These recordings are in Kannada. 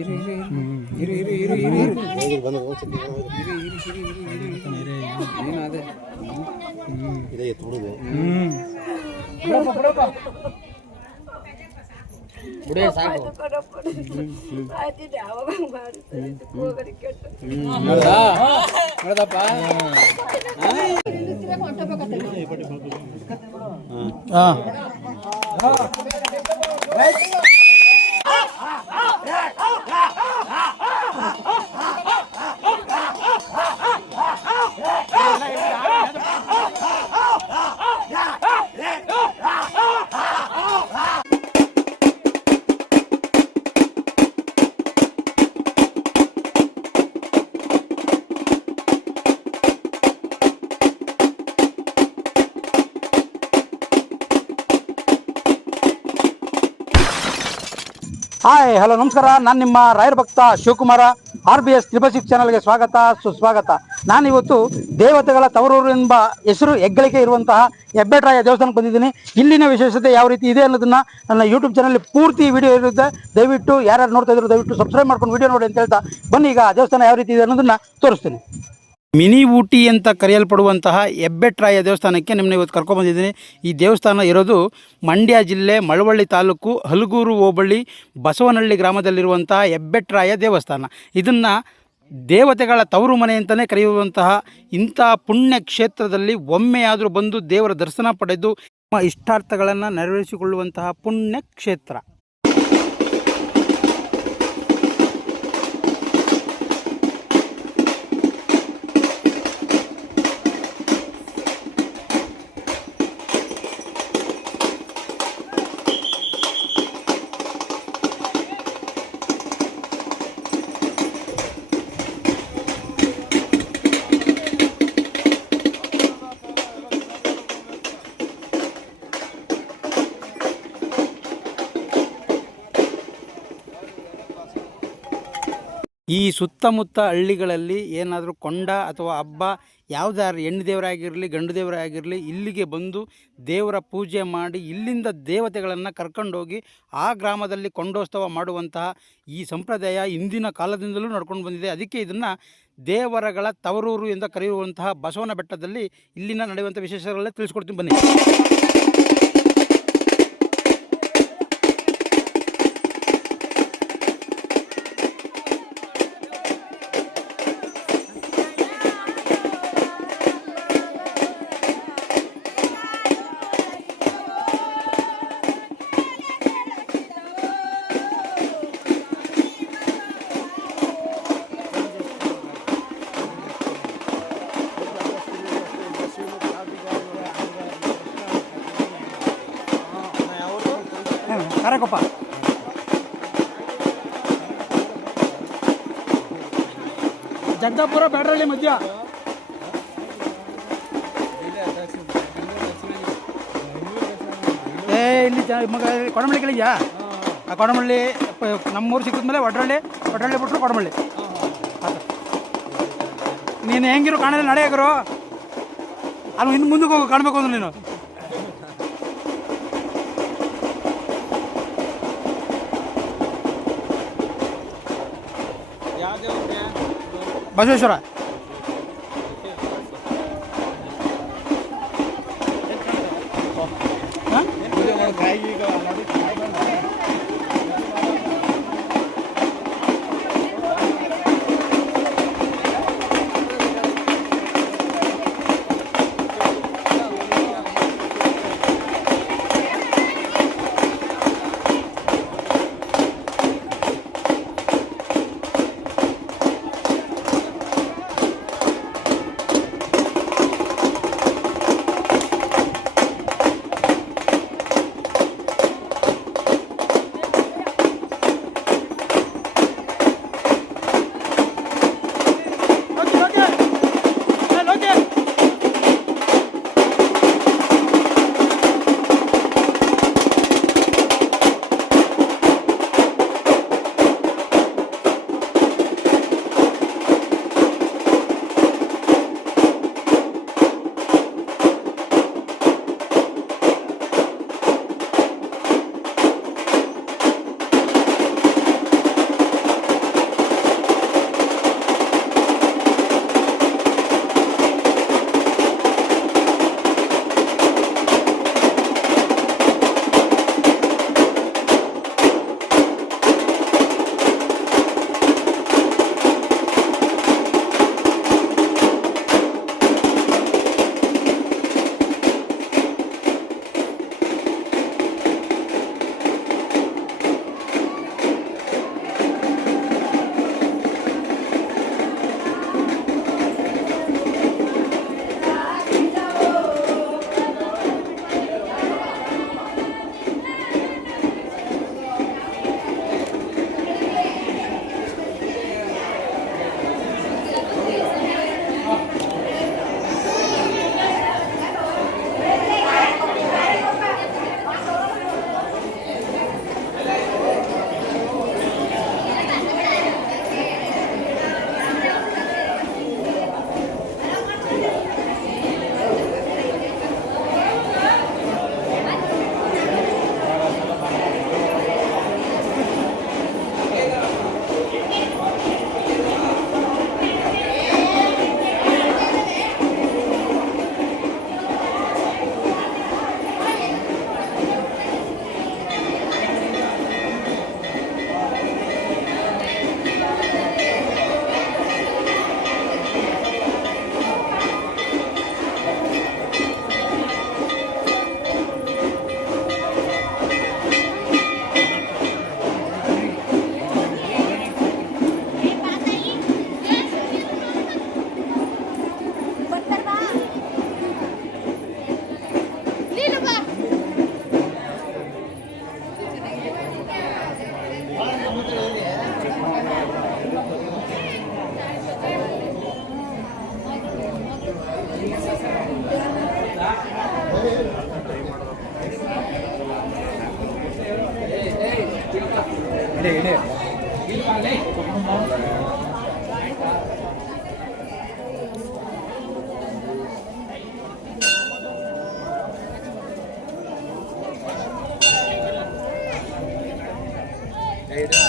ಇರು ಇರು ಇರು ಇರು ಇರು ಇರು ಇರು ಏನಾದೆ ಇದೆ ತುಡುದು ಬುಡೇ ಸಾಕು ನೋಡದಪ್ಪ ಹಾಯ್ ಹಲೋ ನಮಸ್ಕಾರ. ನಾನು ನಿಮ್ಮ ರಾಯರ ಭಕ್ತ ಶಿವಕುಮಾರ. RBS 666 ಚಾನಲ್ಗೆ ಸ್ವಾಗತ ಸುಸ್ವಾಗತ. ನಾನಿವತ್ತು ದೇವತೆಗಳ ತವರೂರು ಎಂಬ ಹೆಸರು ಹೆಗ್ಗಳಿಕೆ ಇರುವಂತಹ ಹೆಬ್ಬೆಟ್ರಾಯ ದೇವಸ್ಥಾನಕ್ಕೆ ಬಂದಿದ್ದೀನಿ. ಇಲ್ಲಿನ ವಿಶೇಷತೆ ಯಾವ ರೀತಿ ಇದೆ ಅನ್ನೋದನ್ನ ನನ್ನ ಯೂಟ್ಯೂಬ್ ಚಾನಲ್ ಪೂರ್ತಿ ವಿಡಿಯೋ ಇರುತ್ತೆ. ದಯವಿಟ್ಟು ಯಾರ್ಯಾರು ನೋಡ್ತಾ ಇದ್ರು ದಯವಿಟ್ಟು ಸಬ್ಸ್ಕ್ರೈಬ್ ಮಾಡ್ಕೊಂಡು ವಿಡಿಯೋ ನೋಡಿ ಅಂತ ಹೇಳ್ತಾ ಬನ್ನಿ ಈಗ ದೇವಸ್ಥಾನ ಯಾವ ರೀತಿ ಇದೆ ಅನ್ನೋದನ್ನ ತೋರಿಸ್ತೀನಿ. ಮಿನಿ ಊಟಿ ಅಂತ ಕರೆಯಲ್ಪಡುವಂತಹ ಹೆಬ್ಬೆಟ್ರಾಯ ದೇವಸ್ಥಾನಕ್ಕೆ ನಿಮ್ಮನ್ನ ಇವತ್ತು ಕರ್ಕೊಂಡ್ಬಂದಿದ್ದೀನಿ. ಈ ದೇವಸ್ಥಾನ ಇರೋದು ಮಂಡ್ಯ ಜಿಲ್ಲೆ ಮಳವಳ್ಳಿ ತಾಲೂಕು ಹಲಗೂರು ಹೋಬಳಿ ಬಸವನಹಳ್ಳಿ ಗ್ರಾಮದಲ್ಲಿರುವಂತಹ ಹೆಬ್ಬೆಟ್ರಾಯ ದೇವಸ್ಥಾನ. ಇದನ್ನು ದೇವತೆಗಳ ತವರು ಮನೆ ಅಂತಲೇ ಕರೆಯುವಂತಹ ಇಂಥ ಪುಣ್ಯ ಕ್ಷೇತ್ರದಲ್ಲಿ ಒಮ್ಮೆಯಾದರೂ ಬಂದು ದೇವರ ದರ್ಶನ ಪಡೆದು ಇಷ್ಟಾರ್ಥಗಳನ್ನು ನೆರವೇರಿಸಿಕೊಳ್ಳುವಂತಹ ಪುಣ್ಯ ಕ್ಷೇತ್ರ. ಈ ಸುತ್ತಮುತ್ತ ಹಳ್ಳಿಗಳಲ್ಲಿ ಏನಾದರೂ ಕೊಂಡ ಅಥವಾ ಹಬ್ಬ ಯಾವುದಾದ್ರು ಹೆಣ್ಣು ದೇವರಾಗಿರಲಿ ಗಂಡು ದೇವರಾಗಿರಲಿ ಇಲ್ಲಿಗೆ ಬಂದು ದೇವರ ಪೂಜೆ ಮಾಡಿ ಇಲ್ಲಿಂದ ದೇವತೆಗಳನ್ನು ಕರ್ಕೊಂಡೋಗಿ ಆ ಗ್ರಾಮದಲ್ಲಿ ಕೊಂಡೋತ್ಸವ ಮಾಡುವಂತಹ ಈ ಸಂಪ್ರದಾಯ ಇಂದಿನ ಕಾಲದಿಂದಲೂ ನಡ್ಕೊಂಡು ಬಂದಿದೆ. ಅದಕ್ಕೆ ಇದನ್ನು ದೇವರಗಳ ತವರೂರು ಎಂದು ಕರೆಯುವಂತಹ ಬಸವನ ಬೆಟ್ಟದಲ್ಲಿ ಇಲ್ಲಿನ ನಡೆಯುವಂಥ ವಿಶೇಷಗಳನ್ನೇ ತಿಳಿಸ್ಕೊಡ್ತೀನಿ ಬನ್ನಿ. ಕರಕಪ್ಪ ಜಗದಾಪುರ ಬ್ಯಾಡ್ರಳ್ಳಿ ಮಧ್ಯ ಇಲ್ಲಿ ಮಗ ಕೊಡಮಳ್ಳಿ ಕೇಳಿದ್ಯಾ? ಆ ಕೊಡಮಳ್ಳಿ ನಮ್ಮೂರು ಸಿಕ್ಕಿದ್ಮೇಲೆ ಒಡ್ರಳ್ಳಿ ಬಿಟ್ಟರು ಕೊಡಮಳ್ಳಿ. ನೀನು ಹೆಂಗಿರು ಕಾಣಲಿ ನಡೆಯಾಗರು ಅಲ್ಲಿ ಇನ್ನು ಮುಂದಕ್ಕೆ ಹೋಗಿ ಕಾಣಬೇಕು ಅಂದ್ರೆ ನೀನು ಬಸವೇಶ್ವರ.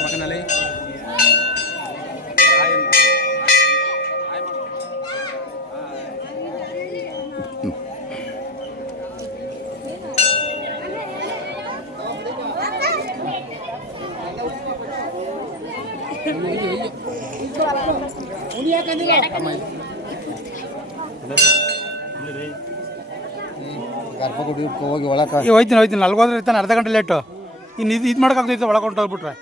ಮಗನಲ್ಲಿ ಹೋಗಿ ಒಳಕ ಈಗ ಹೋಯ್ತೀನಿ ಅಲ್ಗೋದ್ರೆ ಇರ್ತಾನೆ ಅರ್ಧ ಗಂಟೆ ಲೇಟು ಇನ್ನು ಇದು ಮಾಡೋಕ್ಕಾಗ್ತೈತೆ ಒಳಗೆ ಹೊಂಟೋಗ್ಬಿಟ್ರೆ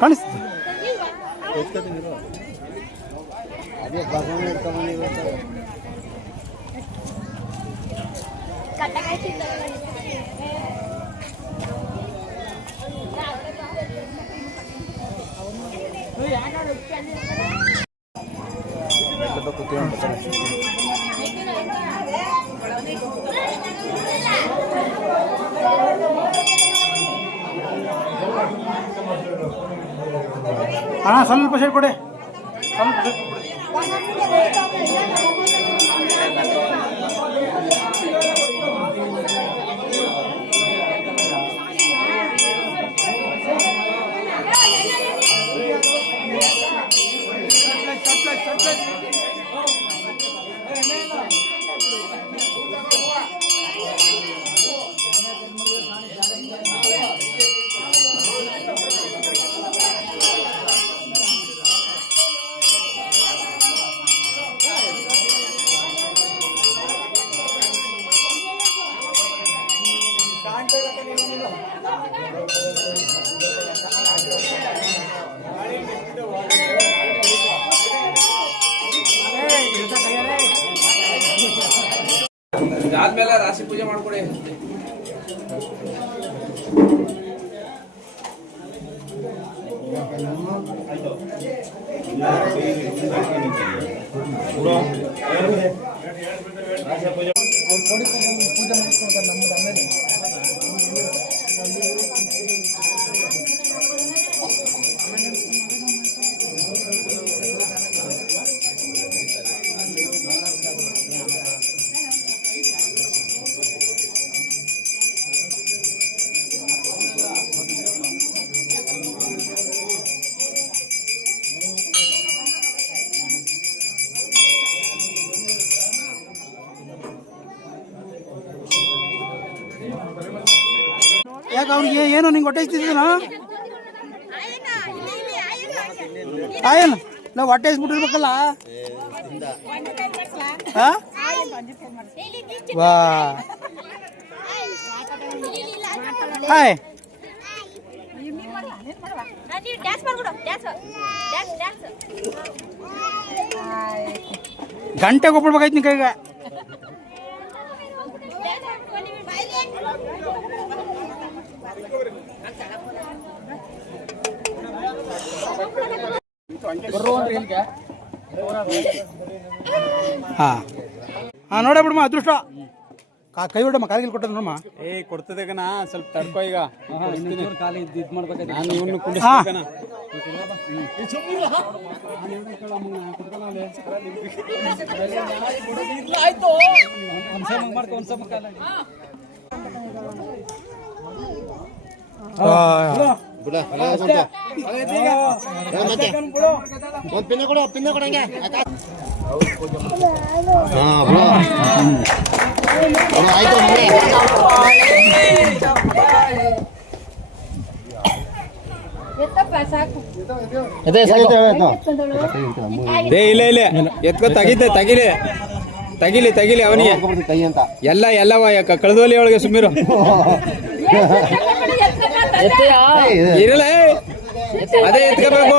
ಕಾಣಿಸ್ತು ಅದೇ ಬಸವಣ್ಣ ಇಟ್ಕೊಂಬಂದು ಅಣ್ಣ ಸ್ವಲ್ಪ ಸೈಡ್ ಕೊಡಿ ಸ್ವಲ್ಪ ಇದಾದ್ಮೇಲೆ ರಾಶಿ ಪೂಜೆ ಮಾಡ್ಕೊಡಿ. ಯಾಕೆ ಅವ್ರಿಗೆ ಏನು ನಿಂಗೆ ಹೊಟ್ಟೆ ಇಸ್ತಿದ್ದೀನ ಆಯನ್ ನಾವು ಹೊಟ್ಟೆ ಇಸ್ಬಿಟ್ಟಿರ್ಬೇಕಲ್ಲ ವಾ ಹಾಯ್ ಗಂಟೆಗೆ ಒಪ್ಪಿಡ್ಬೇಕಾಯ್ತು ನಿನ್ ಕೈಗೆ ಹಾಂ ನೋಡ ಬಿಡಮ್ಮ ಅದೃಷ್ಟ ಕೈ ಬಿಡಮ್ಮ ಕಾಲಿಗೆ ಕೊಟ್ಟದ ನೋಡಮ್ಮ ಕೊಡ್ತದೆ ಕಣ ಸ್ವಲ್ಪ ತಡ್ಕೋ ಈಗ ಕಾಲಿ ಇದು ಮಾಡ್ಬೇಕು ನಾನು ಇವನು ಒಂದು ಪಿನ್ನ ಕೊಡಂಗೆ ಆಯ್ತು ಇಲ್ಲ ಎತ್ಕೊ ತಗಿಲಿ ಅವನಿಗೆ ಕೈ ಅಂತ ಎಲ್ಲ ಕಳೆದೋಲಿ ಒಳಗೆ ಸುಮ್ಮಿರು ಇರಲ್ಲ ಅದೇ ಎತ್ಕೋಬೇಕು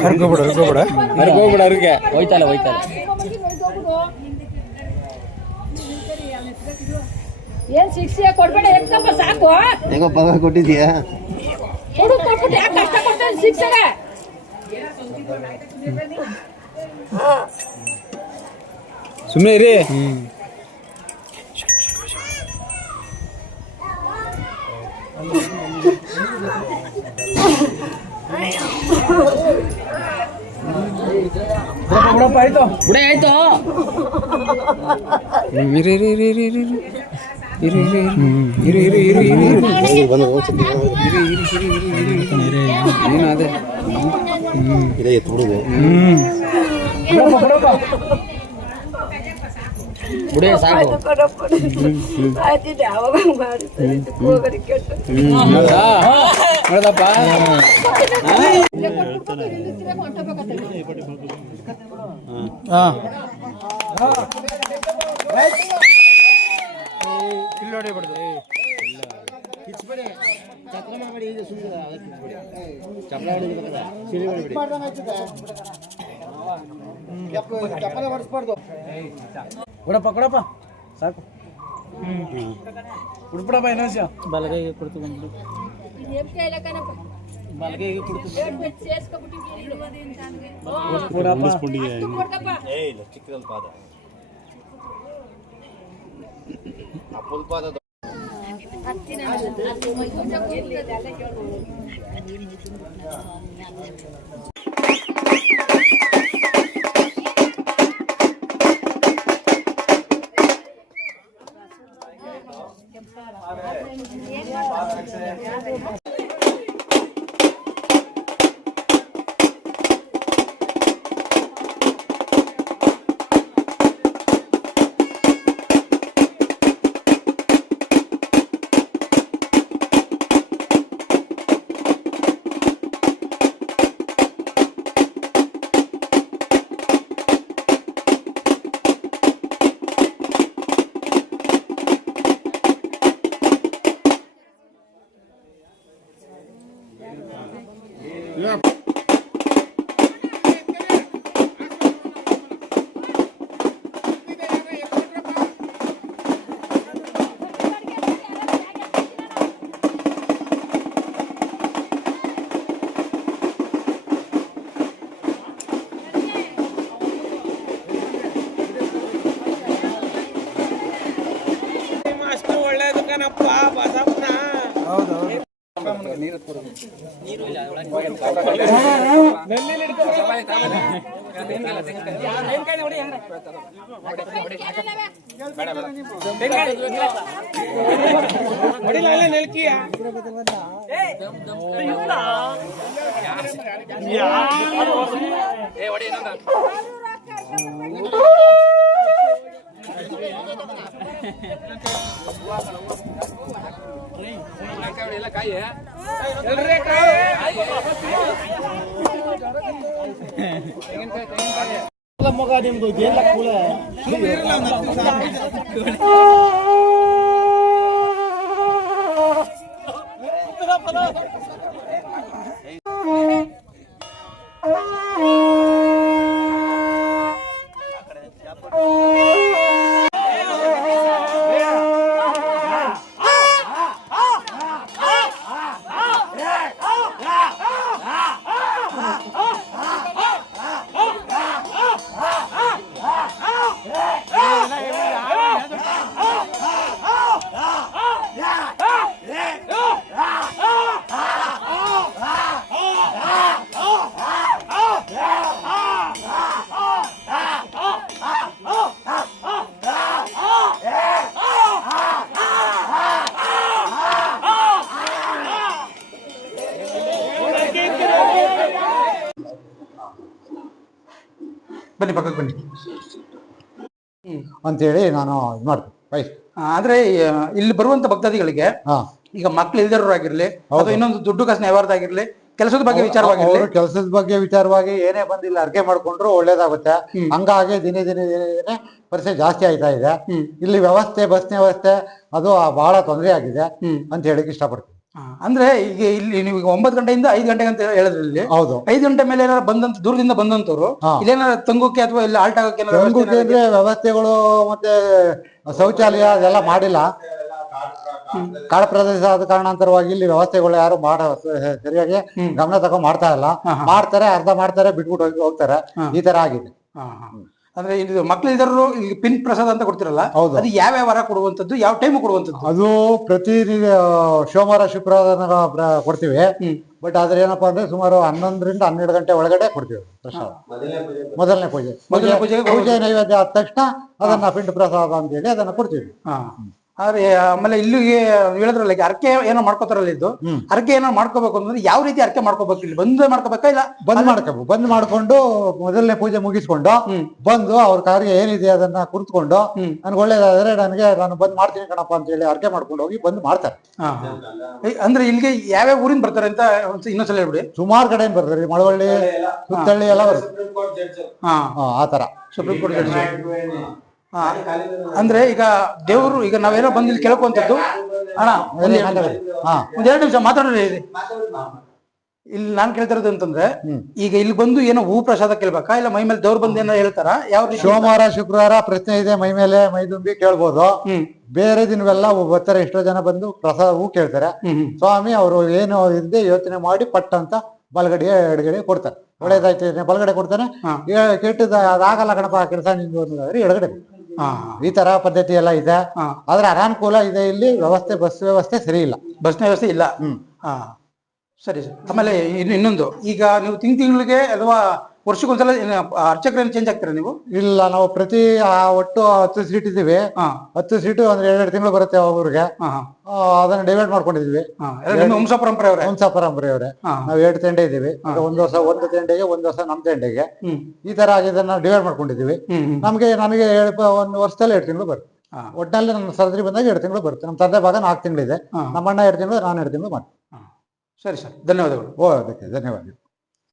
ಹರ್ಕೋಬಿಡ ಅವ್ರಿಗೆ ಹೋಯ್ತಲ್ಲ ಏನ್ ಶಿಕ್ಷೆ ಕೊಡ್ಬೇಡ ಎತ್ಕಪ್ಪ ಸಾಕು ಹೆಂಗೋ ಪಗಾರ ಕೊಟ್ಟಿದ್ಯಾ ಕೊಟ್ಬಿಟ್ಟು ಯಾಕೆ ಕಷ್ಟ ಕೊಡ್ತಾನೆ ಶಿಕ್ಷೆಗೆ ಸುಮ್ಮನೆ ಇರಿ ಆಯ್ತು ಬುಡೆ ಆಯ್ತು ಇದೇ ಎತ್ಬಿಡುದು ಬುಡೆ ಸಾಕು ನೋಡದಪ್ಪ ಕೊಡಪ್ಪ ಕೊಡಪ್ಪ ಸಾಕು ಕುಡ್ಬಿಡಪ್ಪ ಇನ್ನೊಂದ್ಸ ಬಲಗೈಗೆ ಕೊಡ್ತು ಬಂದ್ಬಿಡು ಬಲಗೈಗೆ ಕೊಡ್ತು ಚಿಕ್ಕದಲ್ಲಿ ಪಾದ ಅಪ್ಪಲ್ ಪಾದ ಮಗ ನಿಮ್ದು ಎಲ್ಲ ಕೂಲ ಬನ್ನಿ ಪಕ್ಕಕ್ಕೆ ಬನ್ನಿ ಅಂತೇಳಿ ನಾನು ಇದು ಮಾಡ್ತೀನಿ ಬಯಸ್ ಆದ್ರೆ ಇಲ್ಲಿ ಬರುವಂತ ಭಕ್ತಾದಿಗಳಿಗೆ ಈಗ ಮಕ್ಳು ಇಲ್ದಿರೋರಾಗಿರ್ಲಿ ಅಥವಾ ಇನ್ನೊಂದು ದುಡ್ಡು ಕಾಸಿನ ವ್ಯವಹಾರದಾಗಿರ್ಲಿ ಕೆಲಸದ ಬಗ್ಗೆ ವಿಚಾರವಾಗಿ ಕೆಲಸದ ಬಗ್ಗೆ ವಿಚಾರವಾಗಿ ಏನೇ ಬಂದಿಲ್ಲ ಅರ್ಕೆ ಮಾಡ್ಕೊಂಡ್ರು ಒಳ್ಳೇದಾಗುತ್ತೆ. ಹಂಗಾಗಿ ದಿನೇ ದಿನೇ ದಿನೇ ದಿನೇ ಪರಿಸ್ಥಿತಿ ಜಾಸ್ತಿ ಆಯ್ತಾ ಇದೆ. ಇಲ್ಲಿ ವ್ಯವಸ್ಥೆ ಬಸ್ನ ವ್ಯವಸ್ಥೆ ಅದು ಬಹಳ ತೊಂದರೆ ಆಗಿದೆ ಅಂತ ಹೇಳಿಕ್ ಇಷ್ಟಪಡ್ತೀನಿ. ಅಂದ್ರೆ ಈಗ ಇಲ್ಲಿ ನೀವು 9 ಗಂಟೆಯಿಂದ 5 ಗಂಟೆಗೆ ಅಂತ ಹೇಳಿದ್ರಿ ಇಲ್ಲಿ. ಹೌದು, 5 ಗಂಟೆ ಮೇಲೆ ಏನಾದ್ರು ಬಂದಂತ ದೂರದಿಂದ ಬಂದಂತವ್ರು ಇಲ್ಲೇನಾರ ತಂಗೋಕೆ ಅಥವಾ ಇಲ್ಲಿ ಆಲ್ಟ್ ಆಗೋಕೆ ಅಂದ್ರೆ ವ್ಯವಸ್ಥೆಗಳು ಮತ್ತೆ ಶೌಚಾಲಯ ಅದೆಲ್ಲ ಮಾಡಿಲ್ಲ. ಕಾಡು ಪ್ರದೇಶ ಆದ ಕಾರಣಾಂತರವಾಗಿ ಇಲ್ಲಿ ವ್ಯವಸ್ಥೆಗಳು ಯಾರು ಸರಿಯಾಗಿ ಗಮನ ತಗೊಂಡ್ ಮಾಡ್ತಾ ಇಲ್ಲ. ಮಾಡ್ತಾರೆ, ಅರ್ಧ ಮಾಡ್ತಾರೆ, ಬಿಟ್ಬಿಟ್ಟು ಹೋಗ್ತಾರೆ. ಈ ತರ ಆಗಿದೆ. ಅಂದ್ರೆ ಇದು ಮಕ್ಕಳಿಲ್ಲರೂ ಈಗ ಪಿನ್ ಪ್ರಸಾದ ಅಂತ ಕೊಡ್ತಿರಲ್ಲ, ಹೌದು. ಅದು ಯಾವ ವಾರ ಕೊಡುವಂತದ್ದು, ಯಾವ ಟೈಮ್ ಕೊಡುವಂತದ್ದು? ಅದು ಪ್ರತಿ ಸೋಮವಾರ ಶುಕ್ರವಾರ ಕೊಡ್ತೀವಿ. ಬಟ್ ಆದ್ರೆ ಏನಪ್ಪಾ ಅಂದ್ರೆ ಸುಮಾರು 11ರಿಂದ 12 ಗಂಟೆ ಒಳಗಡೆ ಕೊಡ್ತೀವಿ ಪ್ರಸಾದ. ಮೊದಲನೇ ಪೂಜೆ ನೈವೇದ್ಯ ಆದ ತಕ್ಷಣ ಅದನ್ನ ಪಿಂಡ ಪ್ರಸಾದ ಅಂತ ಹೇಳಿ ಅದನ್ನ ಕೊಡ್ತೀವಿ. ಆದ್ರೆ ಆಮೇಲೆ ಇಲ್ಲಿಗೆ ಹೇಳಿದ್ರಲ್ಲ, ಈಗ ಅರ್ಕೆ ಏನೋ ಮಾಡ್ಕೋತಾರಲ್ಲ, ಇದು ಅರ್ಕೆ ಏನೋ ಮಾಡ್ಕೋಬೇಕು ಅಂತಂದ್ರೆ ಯಾವ ರೀತಿ ಅರ್ಕೆ ಮಾಡ್ಕೋಬೇಕು? ಇಲ್ಲಿ ಬಂದು ಮಾಡ್ಕೋಬೇಕಾ ಇಲ್ಲ ಬಂದ್ ಮಾಡ್ಕೊಂಡು ಮೊದಲನೇ ಪೂಜೆ ಮುಗಿಸ್ಕೊಂಡು ಬಂದು ಅವ್ರ ಕಾರ್ಯ ಏನಿದೆ ಅದನ್ನ ಕುರ್ತ್ಕೊಂಡು ನನ್ಗೆ ಒಳ್ಳೇದಾದ್ರೆ ನಾನು ಬಂದ್ ಮಾಡ್ತೀನಿ ಕಣಪ್ಪ ಅಂತ ಹೇಳಿ ಅರ್ಕೆ ಮಾಡ್ಕೊಂಡು ಹೋಗಿ ಬಂದ್ ಮಾಡ್ತಾರೆ. ಅಂದ್ರೆ ಇಲ್ಲಿಗೆ ಯಾವ್ಯಾವ ಊರಿಂದ ಬರ್ತಾರೆ ಅಂತ ಇನ್ನೊಂದ್ಸಲ ಹೇಳ್ಬಿಡಿ. ಸುಮಾರು ಕಡೆಯಿಂದ ಬರ್ತಾರೆ, ಮಳವಳ್ಳಿ, ಸುತ್ತಳ್ಳಿ ಎಲ್ಲ ಬರುತ್ತೆ. ಆತರ ಸುಪ್ರೀಂ ಕೋರ್ಟ್ ಜಡ್ಜಿ. ಅಂದ್ರೆ ಈಗ ದೇವರು, ಈಗ ನಾವೇನೋ ಬಂದು ಇಲ್ಲಿ ಕೇಳ್ಕೊಂತದ್ದು, ಅಣ್ಣ ಒಂದ್ 2 ನಿಮಿಷ ಮಾತಾಡೋಣ. ಇಲ್ಲಿ ನಾನ್ ಕೇಳ್ತಿರೋದು ಅಂತಂದ್ರೆ, ಈಗ ಇಲ್ಲಿ ಬಂದು ಏನೋ ಹೂ ಪ್ರಸಾದ ಕೇಳ್ಬೇಕಾ ಇಲ್ಲ ಮೈ ಮೇಲೆ ದೇವ್ರು ಬಂದು ಏನೋ ಹೇಳ್ತಾರ? ಯಾವ ರೀತಿ? ಸೋಮವಾರ ಶುಕ್ರವಾರ ಪ್ರಶ್ನೆ ಇದೆ, ಮೈ ಮೇಲೆ ಮೈ ತುಂಬಿ ಕೇಳ್ಬೋದು. ಬೇರೆ ದಿನವೆಲ್ಲ ಬರ್ತಾರೆ, ಎಷ್ಟೋ ಜನ ಬಂದು ಪ್ರಸಾದ ಹೂ ಕೇಳ್ತಾರೆ. ಸ್ವಾಮಿ ಅವರು ಏನು ಇದ್ದೆ ಯೋಚನೆ ಮಾಡಿ ಪಟ್ಟ ಅಂತ ಬಲಗಡೆ ಎಡಗಡೆ ಕೊಡ್ತಾರೆ. ಒಳ್ಳೇದಾಯ್ತು ಬಲಗಡೆ ಕೊಡ್ತಾನೆ, ಕೆಟ್ಟದ ಅದಾಗಲ್ಲ ಗಣಪ ಕೆಲಸ ನಿಂದು ಅನ್ನೋದಾದ್ರೆ ಎಡಗಡೆ. ಈ ತರ ಪದ್ಧತಿ ಎಲ್ಲ ಇದೆ. ಆದ್ರೆ ಅನಾನುಕೂಲ ಇದೆ ಇಲ್ಲಿ, ಬಸ್ ವ್ಯವಸ್ಥೆ ಸರಿ ಇಲ್ಲ. ಬಸ್ನ ವ್ಯವಸ್ಥೆ ಇಲ್ಲ. ಸರಿ ಸರ್. ಆಮೇಲೆ ಇನ್ನೊಂದು, ಈಗ ನೀವು ತಿಂಗಳಿಗೆ ಅಥವಾ ವರ್ಷಕ್ಕೊಂದ್ಸಲ ಅರ್ಚಕರೇನು ಚೇಂಜ್ ಆಗ್ತೀರಾ ನೀವು? ಇಲ್ಲ, ನಾವು ಪ್ರತಿ ಒಟ್ಟು 10 ಸೀಟ್ ಇದ್ದೀವಿ. 10 ಸೀಟು ಅಂದ್ರೆ 2 ತಿಂಗಳು ಬರುತ್ತೆ ಒಬ್ಬರಿಗೆ. ಅದನ್ನ ಡಿವೈಡ್ ಮಾಡ್ಕೊಂಡಿದೀವಿ. ವಂಶ ಪರಂಪರೆಯವರೇ ನಾವು 2 ತೆಂಡೆ ಇದೀವಿ. ಒಂದ್ ವರ್ಷ ಒಂದು ತೆಂಡೆಗೆ, ಒಂದ್ ವರ್ಷ ನಮ್ ತೆಂಡೆಗೆ, ಈ ತರ ಇದನ್ನ ಡಿವೈಡ್ ಮಾಡ್ಕೊಂಡಿದೀವಿ. ನನಗೆ 1 ವರ್ಷದಲ್ಲಿ 2 ತಿಂಗಳು ಬರುತ್ತೆ. ಒಟ್ಟಿನಲ್ಲಿ ನನ್ನ ಸರ್ಜರಿ ಬಂದಾಗ 2 ತಿಂಗಳು ಬರುತ್ತೆ. ನಮ್ಮ ತಂದೆ ಭಾಗ 4 ತಿಂಗಳಿದೆ. ನಮ್ಮಣ್ಣ 2 ತಿಂಗಳು, ನಾನು 2 ತಿಂಗಳು ಮಾಡ್ತೀನಿ. ಸರಿ ಸರ್, ಧನ್ಯವಾದಗಳು. ಅದಕ್ಕೆ ಧನ್ಯವಾದ.